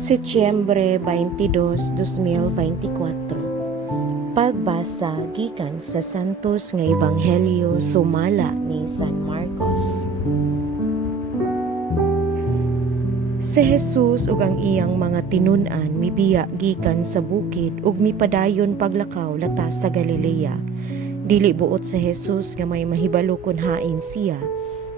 Setyembre 22, 2024. Pagbasa gikan sa Santos nga Ebanghelyo sumala ni San Marcos. Si Jesus ug ang iyang mga tinun-an mibiya gikan sa bukid ug mipadayon paglakaw latas sa Galilea. Dili buot si Jesus nga may mahibalo kun hain siya,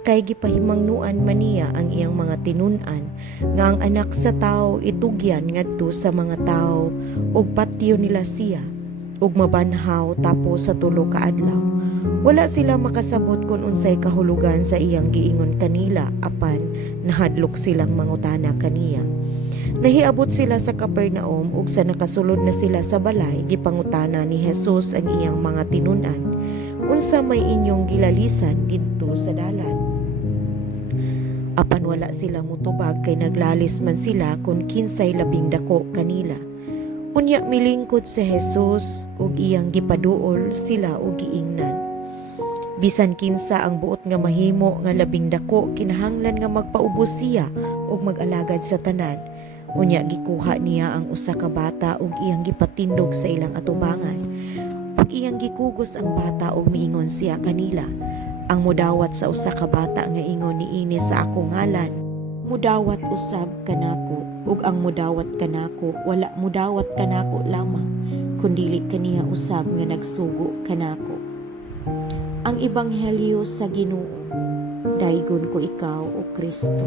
kay gipahimangnuan man niya ang iyang mga tinun-an nga ang anak sa tao itugyan ngadto sa mga tao ug patyo nila siya ug mabanhaw tapos sa tulo ka adlaw. Wala sila makasabot kung unsay kahulugan sa iyang giingon kanila, apan nahadlok silang mangutana kaniya. Nahiabot sila sa Capernaum ug sa nakasulod na sila sa balay, gipangutana ni Jesus ang iyang mga tinun-an, unsa may inyong gilalisan didto sa dalan? Apan wala sila mutubag kay naglalis man sila kung kinsay labing dako kanila. Unya milingkod si Jesus ug iyang gipaduol sila ug giingnan. Bisan kinsa ang buot nga mahimo nga labing dako, kinahanglan nga magpaubos siya ug mag-alagad sa tanan. Unya gikuha niya ang usa ka bata ug iyang gipatindog sa ilang atubangan. Ug iyang gikugos ang bata ug miingon siya kanila, ang mudawat sa usa ka bata nga ingon niini sa akong ngalan, mudawat usab kanako, ug ang mudawat kanako wala mudawat kanako lamang, kundili kaniya usab nga nagsugo kanako. Ang Ebanghelyo sa Ginoo. Daygon ko ikaw, O Kristo.